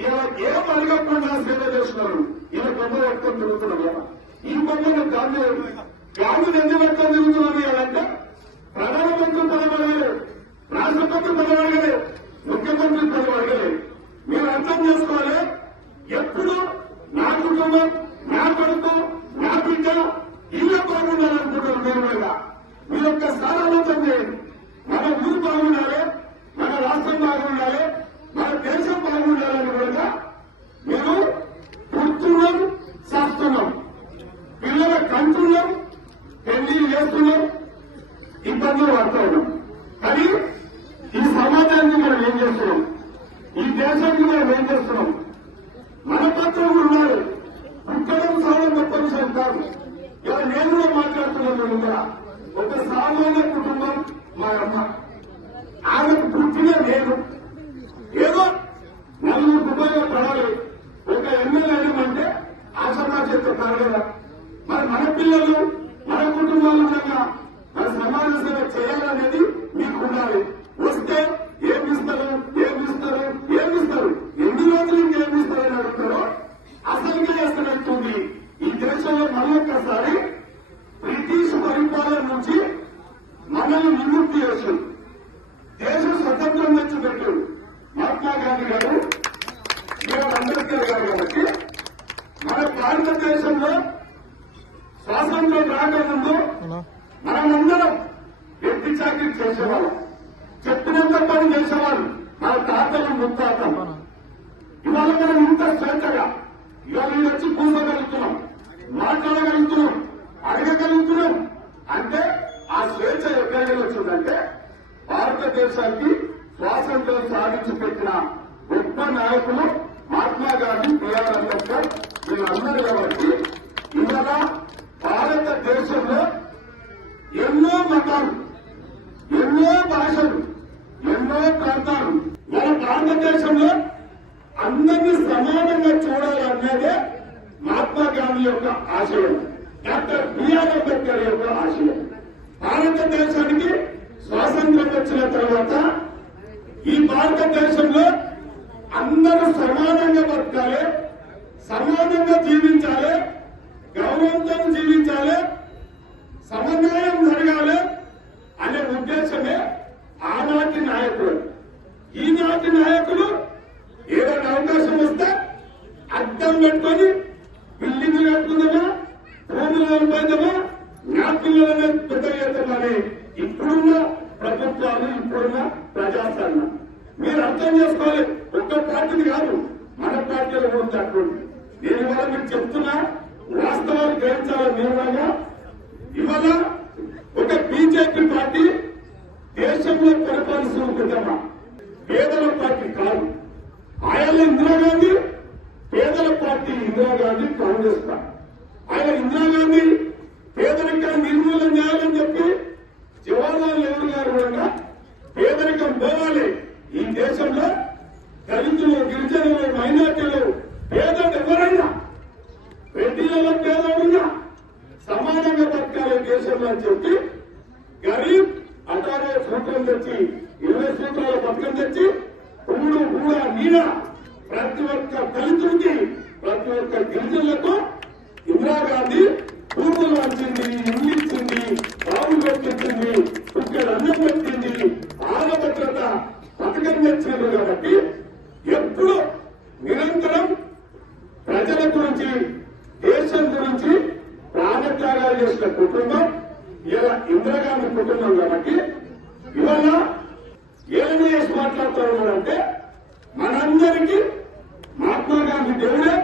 ఇలా ఏం అడగకుండా సేవ చేస్తున్నారు. ఇలా బొమ్మ పెట్టుకొని తిరుగుతున్నారు. ఈ బొమ్మను గాంధీ ఎందుకు పెట్టుకొని తిరుగుతున్నారు అంటే ప్రధానమంత్రి పదవి అడగలేదు, రాష్ట్రపతి పదవి అడగలేదు, ముఖ్యమంత్రి పదవి అడగలేదు. మీరు అర్థం చేసుకోవాలి. ఎప్పుడు నా కుటుంబం, నా కొడుకు, నా బిడ్డ ఇల్లు బాగుండాలనుకుంటారు. మీరు కూడా మీరు ఒక్కసారి ఆలోచన చేయండి. మన ఊరు బాగుండాలి, మన రాష్ట్రం బాగుండాలి, మన దేశం బాగుండాలని కూడా మేము పుడుతున్నాం, చేస్తున్నాం, పిల్లల కంటున్నాం, పెళ్లి చేస్తున్నాం, ఇబ్బందులు పడుతూ ఉన్నాం. కానీ ఈ సమాజానికి మనం ఏం చేస్తున్నాం, ఈ దేశానికి మనం ఏం చేస్తున్నాం? మన పత్రం ఉన్నారు. పుట్టడం సాధన గొప్ప విషయం కాదు. ఇలా నేను కూడా మాట్లాడుతున్నాను. కూడా ఒక సామాన్య కుటుంబం మా అమ్మ, ఆమెకు పుట్టిన నేను ఏదో నలుగురు ఉపయోగపడాలి. ఒక ఎమ్మెల్యే అంటే ఆశమాచేత కాగలరా? మరి మన పిల్లలు, మన కుటుంబాలు మన సమాజ సేవ చేయాలనేది మీకు ఉండాలి. వస్తే ఏమిస్తారు, ఏమిస్తారు, ఏమిస్తారు, ఎన్ని రోజులు ఇంకేమిస్తారని అడుగుతారో అసలుగా వేస్తున్నట్టుంది. ఈ దేశంలో మరొక్కసారి బ్రిటిష్ పరిపాలన నుంచి మనల్ని విముక్తి చేస్తుంది. దేశం స్వతంత్రం తెచ్చిపెట్టాడు మహాత్మా గాంధీ గారు, అంబేద్కర్ గారు. కాబట్టి మన భారతదేశంలో స్వాతంత్రం రాకముందు మనమందరం వ్యక్తి చాకరీ చేసేవాళ్ళం, చెప్పినంత పని చేసేవాళ్ళు మన తాతలు, ముత్తాతలు. ఇవాళ మనం ఇంత స్వేచ్ఛగా ఇవాళ వచ్చి కూర్చోగలుగుతున్నాం, మాట్లాడగలుగుతున్నాం, అడగగలుగుతున్నాం అంటే ఆ స్వేచ్ఛ ఎక్కడికి వచ్చిందంటే భారతదేశానికి స్వాతంత్ర్యం సాధించి పెట్టిన గొప్ప నాయకులు మహాత్మా గాంధీ, బిఆర్ అంబేద్కర్ వీళ్ళందరూ. కాబట్టి ఇవాళ భారతదేశంలో ఎన్నో మతాలు, ఎన్నో భాషలు, ఎన్నో ప్రాంతాలు. మన భారతదేశంలో అందరినీ సమానంగా చూడాలనేదే మహాత్మా గాంధీ యొక్క ఆశయం, డాక్టర్ బిఆర్ అంబేద్కర్ యొక్క ఆశయం. భారతదేశానికి స్వాతంత్ర్యం వచ్చిన తర్వాత ఈ భారతదేశంలో అందరూ సమానంగా బతకాలి, సమానంగా జీవించాలి, గౌరవంతో జీవించాలి, సమన్వయం జరగాలి అనే ఉద్దేశమే ఆనాటి నాయకులు. ఈనాటి నాయకులు ఏదైనా అవకాశం వస్తే అద్దం పెట్టుకొని బిల్డింగ్లు కట్టుకుందామా, భూములు అనుకుందామా, జ్ఞాపిల్లలనే పెద్ద చేద్దామని ఇప్పుడున్న ప్రభుత్వాలు, ఇప్పుడున్న ప్రజాస్వామ్యం. మీరు అర్థం చేసుకోవాలి. ఒక్క పార్టీని కాదు, మన పార్టీల గురించి అటువంటి. నేను ఇవాళ మీకు చెప్తున్నా, వాస్తవాలు గ్రహించాలని నిర్ణయంగా. ఇవాళ ఒక బీజేపీ పార్టీ దేశంలో పరిపాలిస్తున్నా పేదల పార్టీ కాదు. ఆయన ఇందిరాగాంధీ పేదల పార్టీ, ఇందిరాగాంధీ కాంగ్రెస్ పార్టీ. ఆయన ఇందిరాగాంధీ పేదరికాన్ని నిర్మూలన చేయాలని చెప్పి జవహర్లాల్ నెహ్రూ గారు కూడా పేదరికం పోవాలి, ఈ దేశంలో దళితులు, గిరిజనులు, మైనార్టీలు, పేదలు ఎవరైనా, రెడ్డిలలో పేదలున్నా సమానంగా బతకాలి దేశంలో అని చెప్పి గరీబ్ అటారే సూత్రం తెచ్చి, 20 సూత్రాల పథకం తెచ్చి పూడు కూడా నీడ ప్రతి ఒక్క దళితుడికి, ప్రతి ఒక్క గిరిజనులకు ఇందిరాగాంధీ పూర్వలు వచ్చింది, ఇల్లు ఇచ్చింది, బాబు పెట్టింది, ఇక్కడ అన్నం పెట్టింది, ఆహారభద్రత పథకం తెచ్చింది. కాబట్టి ఎప్పుడు నిరంతరం ప్రజల గురించి, దేశం గురించి ప్రాణత్యాగాలు చేసిన కుటుంబం ఇలా ఇందిరాగాంధీ కుటుంబం. కాబట్టి ఇవాళ ఏమి చేసి మాట్లాడుతూ ఉన్నారంటే మనందరికీ మహాత్మా గాంధీ దేవుడే,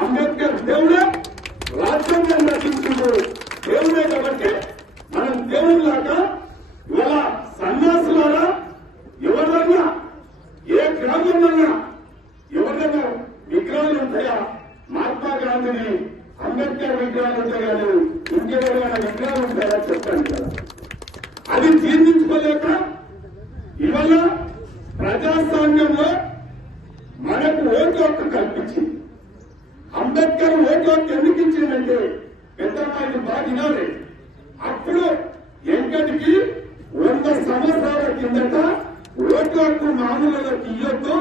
అంబేద్కర్ దేవుడే, రాజ్యాంగం రచించుడు దేవుడే. కాబట్టి మనం దేవుళ్ళలాగా ఇవాళ సన్యాసులారా ఎవరైనా ఏ గ్రామంలో ఎవరైనా విగ్రహాలు ఉంటాయా? మహాత్మా గాంధీని, అంబేద్కర్ విగ్రహాలు ఉంటాయా? లేదు, ఇంకెవరైనా విగ్రహాలు ఉంటాయా? చెప్పండి కదా. అది జీర్ణించుకోలేక ఇవాళ ప్రజాస్వామ్యంలో మనకు ఓటు హక్కు కల్పించింది. అంబేద్కర్ ఓటు హక్కు ఎందుకు ఇచ్చిందంటే పెద్దమ్మాయిని బాగా వినాలి. అప్పుడు ఎంకటికి 100 సంవత్సరాల కిందట ఓటు హక్కు మామూలుగా ఇయ్యొద్దు,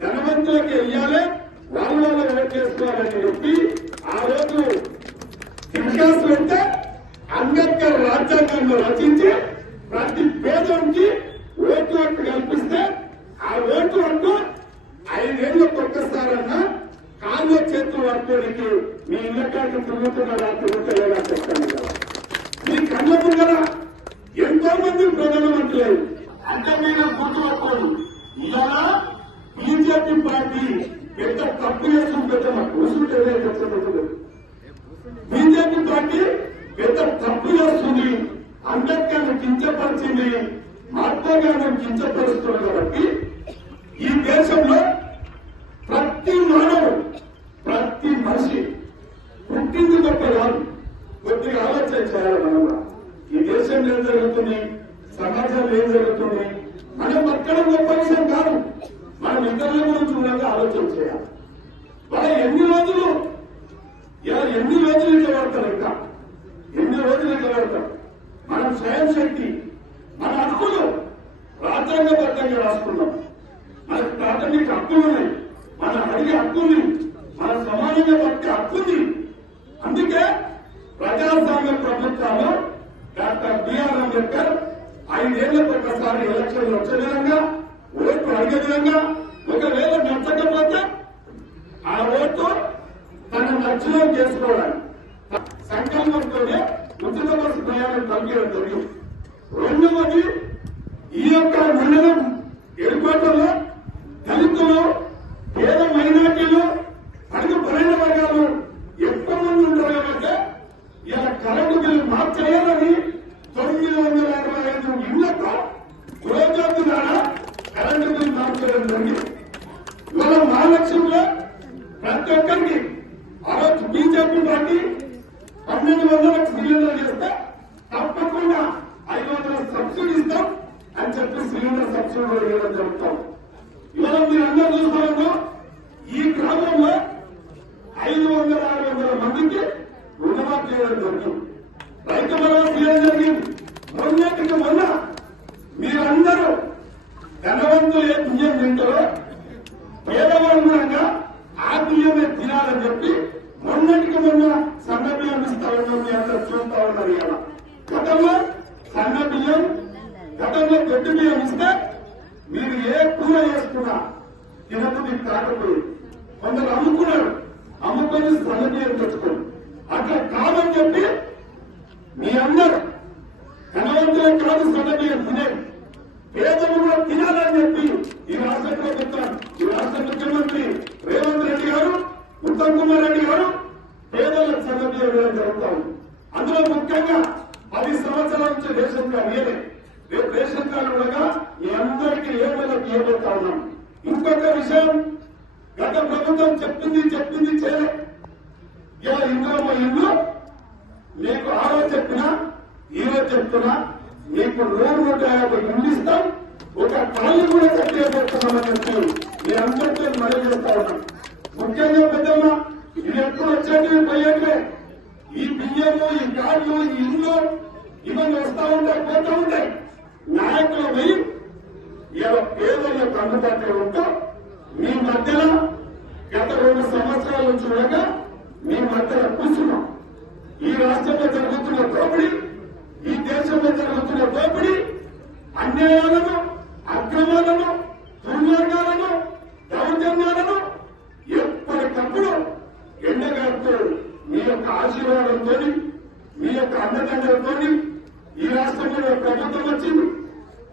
ధనవంతుల వాళ్ళకి వెయ్యాలి, వాళ్ళు ఓట్ చేసుకోవాలని చెప్పి ఆ రోజు దరఖాస్తు పెడితే అంబేద్కర్ రాజ్యాంగంలో రచించి ప్రతి పేదోనికి ఓటు హక్కు కల్పిస్తే ఆ ఓటు హక్కు 5 ఏళ్లకు ఒక్కసారన్నా కాళ్ళు చేతులు పట్టుకోనికి మీ ఇళ్ల కాళ్ళు తిరుగుతున్నారా తిరుగుతలేదా చెప్తాను కదా. మీ కళ్ళ ముందర ఎంతో మంది ప్రధానమంత్రులు అంటే మీరు గుర్తుపట్టుకోండి. ఇలా బీజేపీ పార్టీ ఎంత తప్పు చేస్తుంది పెద్ద కూర్చుంటే చెప్తున్నట్టు బీజేపీ పార్టీ ఎంత తప్పు చేస్తుంది, అంబేద్కర్ ను కించపరిచింది, మహాత్మా గాంధీని కించపరుస్తుంది. కాబట్టి ఈ దేశంలో ప్రతి మానవుడు ప్రతి మనిషి పుట్టింది గొప్ప కాదు, కొద్దిగా ఆలోచన చేయాలి. మనం ఈ దేశంలో ఏం జరుగుతుంది, సమాజంలో ఏం జరుగుతుంది, మనం బతకడం గొప్ప విషయం కాదు. మనం ఇతరుల గురించి ఉండగా ఆలోచన చేయాలి. వాళ్ళ ఎన్ని రోజులు ఇట్లా పడతారు, ఇంకా ఎన్ని రోజులు ఇట్లా పడతారు. మనం స్వయం శక్తి మన హక్కులు రాజ్యాంగబద్ధంగా రాసుకున్నాం. మనకు ప్రాథమిక హక్కులు ఉన్నాయి, మన అడిగే హక్కుని, మన సమానంగా బతికే హక్కుని. అందుకే ప్రజాస్వామ్య ప్రభుత్వాలు డాక్టర్ బిఆర్ అంబేద్కర్ 5 ఏళ్లకు ఒకసారి ఎలక్షన్లు వచ్చే విధంగా, ఓటు అడిగే విధంగా, ఒకవేళ నచ్చకపోతే ఆ ఓటు తన నచ్చిన చేసుకోవడానికి సంకల్పంతోనే ఉచిత బస్సు ప్రయాణం కలిగడం జరిగింది. రెండవది, ఈ యొక్క మండలం ఏర్పాటులో దళితులు, పేద మైనార్టీలు, అడుగు బలైన వర్గాలు ఎక్కువ మంది ఉంటారు. కాబట్టి ఇలా కరెంటు బిల్లు మాఫ్ చేయాలని 965 ఇళ్లకు రోజు ద్వారా కరెంటు బిల్లు మాఫ్ చేయడం జరిగింది. ఇవాళ మహాలక్ష్మిలో ప్రతి ఒక్కరికి ఆ రోజు బీజేపీ పార్టీ 1200 సిలిండర్ చేస్తే తప్పకుండా 500 సబ్సిడీ ఇస్తాం అని చెప్పి సిలిండర్ సబ్సిడీ ఇవ్వడం జరుగుతాం. ఇవాళ మీరు అందరూ చూస్తారో ఈ గ్రామంలో 500-600 మందికి రుణమాఫీ చేయడం జరిగింది, రైతు భరోసా చేయడం జరిగింది. మొన్నటికి మొన్న మీరందరూ ధనవంతులు ఏ బియ్యం తింటారో పేదవాళ్ళు కూడా ఆ బియ్యమే తినాలని చెప్పి మొన్నటికి మొన్న సన్న బియ్యం ఇస్తా ఉన్నాం. మీ అందరూ చూస్తా ఉన్నారు. ఇలా గతంలో సన్న బియ్యం, గతంలో గడ్డి బియ్యం ఇస్తే మీరు ఏ కూర చేసుకున్నా తినదు, మీకు కాకపోయింది. కొందరు అమ్ముకున్నారు, అమ్ముకొని సన్న బియ్యం తెచ్చుకోండి. అట్లా కాదని చెప్పి మీ అందరూ ధనవంతులే కాదు సన్న బియ్యం తినేది, పేదలు కూడా తినాలని చెప్పి ఈ రాష్ట్ర ప్రభుత్వం, ఈ రాష్ట్ర ముఖ్యమంత్రి రేవంత్ రెడ్డి గారు, ఉత్తమ్ కుమార్ రెడ్డి గారు పేదలకు సన్న బియ్యం వేయడం జరుగుతా ఉంది. అందులో ముఖ్యంగా 10 సంవత్సరాల నుంచి రేషన్ కార్డు ఇవ్వలేదు. రేపు రేషన్ కార్డు కూడా మీ అందరికీ ఏమైనా ఇవ్వబోతా ఉన్నాం. ఇంకొక విషయం, గత ప్రభుత్వం చెప్పింది చేయలేదు. ఇలా ఇంద్రమ్మ ఇల్లు మీకు ఆ రోజు చెప్పినా ఈ రోజు చెప్తున్నా, మీకు 150 ఇల్లు ఇస్తాం, ఒక కాళ్ళు కూడా కట్టేయబోతున్నామని చెప్పి మీరందరితో మళ్ళీ చేస్తా ఉన్నాం. ముఖ్యంగా పెద్దమ్మ, ఇది ఎప్పుడు వచ్చేటివి పోయేటివే. ఈ బియ్యము, ఈ కార్లు, ఈ ఇల్లు ఇవన్నీ వస్తా ఉంటాయి, పోతూ ఉంటాయి. నాయకులు పోయి ఇలా పేదలకు అందుబాటులో ఉంటూ మీ మధ్యలో గత 2 సంవత్సరాల నుంచి ఉండగా మీ మధ్యలో కూర్చున్నాం. ఈ రాష్ట్రంలో జరుగుతున్న దోపిడీ, ఈ దేశంలో జరుగుతున్న దోపిడీ, అన్యాయాలను, అక్రమాలను, దుర్మార్గాలను, దౌర్జన్యాలను ఎప్పటికప్పుడు ఎండగాడుతూ మీ యొక్క ఆశీర్వాదంతో, మీ యొక్క అండదండలతో ఈ రాష్ట్రంలో ప్రభుత్వం వచ్చింది.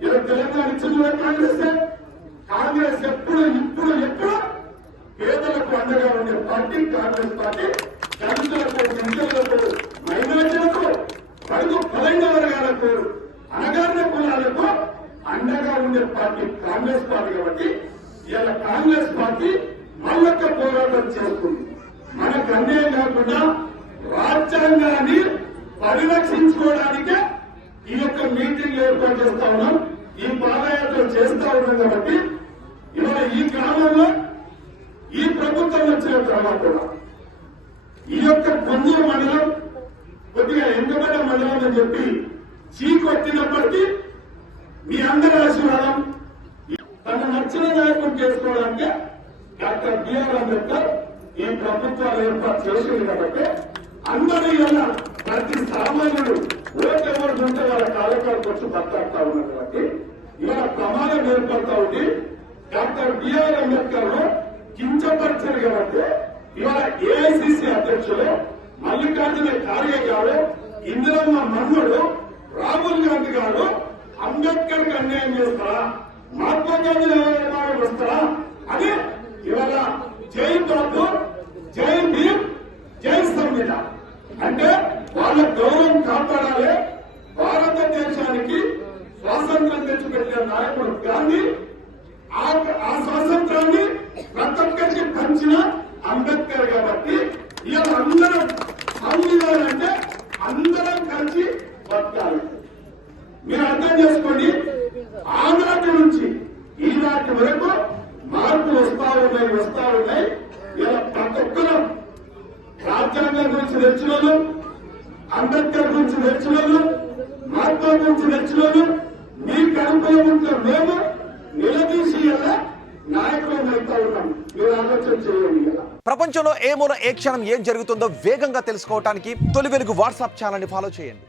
ఇలా తెలంగాణ ఇచ్చిన కాంగ్రెస్ ఎప్పుడు పేదలకు అండగా ఉండే పార్టీ కాంగ్రెస్ పార్టీ. దళితులకు, గిరిజనులకు, మైనార్టీలకు, పడుగు బలైన వర్గాలకు, అణగారిన కులాలకు అండగా ఉండే పార్టీ కాంగ్రెస్ పార్టీ. కాబట్టి ఇలా కాంగ్రెస్ పార్టీ మళ్ళొక్క పోరాటం చేస్తుంది. మనకు అన్యాయం కాకుండా రాజ్యాంగాన్ని పరిరక్షించుకోవడానికే ఈ యొక్క మీటింగ్ ఏర్పాటు చేస్తా ఉన్నాం, ఈ పాదయాత్ర చేస్తా ఉన్నాం. కాబట్టి ఇవాళ ఈ గ్రామంలో ఈ ప్రభుత్వం వచ్చిన తర్వాత కూడా ఈ యొక్క పొందూరు మండలం కొద్దిగా ఎండబడ్డ మండలం అని చెప్పి చీకొట్టినప్పటికీ మీ అందరి ఆశీర్వాదం, తన నచ్చిన నాయకుడు చేసుకోవడానికి డాక్టర్ బిఆర్ అంబేద్కర్ ఈ ప్రభుత్వాలు ఏర్పాటు చేసింది కాబట్టి అందరూ ఇలా ప్రతి సామాన్యుడు ఓటు ఎవరు ఉంటే వాళ్ళ కార్యకర్తలు వచ్చి బతాడుతా ఉన్నారు కాబట్టి ఇలా ప్రమాదం ఏర్పడతా ఉంది. డాక్టర్ బిఆర్ అంబేద్కర్ ను కించపరిచారు కాబట్టి ఇవాళ ఏఐసిసి అధ్యక్షులు మల్లికార్జున ఖార్గే గారు, ఇందిరమ్మ మన్నుడు రాహుల్ గాంధీ గారు అంబేద్కర్ కి అన్యాయం చేస్తారా, మహాత్మా గాంధీ నిర్మాణం వస్తారా అని ఇవాళ జై బాబు, జై భీమ్, జై సంవిధాన్ అంటే వాళ్ళ గౌరవం కాపాడాలి. భారతదేశానికి స్వాతంత్రం తెచ్చిపెట్టిన నాయకుడు గాంధీ ఆ స్వాతంత్రాన్ని ప్రతి ఒక్కరికి పంచిన అంబేద్కర్ కాబట్టి ఇలా అందరం సంవిధానం అంటే అందరం కలిసి బతకాలి. మీరు అర్థం చేసుకోండి, ఆనాటి నుంచి ఈనాటి వరకు మార్పులు వస్తా ఉన్నాయి. ఇలా ప్రతి ఒక్కరు రాజ్యాంగం గురించి తెచ్చినోళ్ళు, అంబేద్కర్ గురించి తెచ్చినోళ్ళు, మహాత్మా గురించి తెచ్చినోళ్ళు మీ కడుపులో ఉంటున్న మేము నిలదీసి ఇలా నాయకులు అవుతా ఉన్నాం. మీరు ఆలోచన చేయండి. ఇలా ప్రపంచంలో ఏ మూల ఏ క్షణం ఏం జరుగుతుందో వేగంగా తెలుసుకోవడానికి తొలి వెలుగు వాట్సాప్ ఛానల్ ని ఫాలో చేయండి.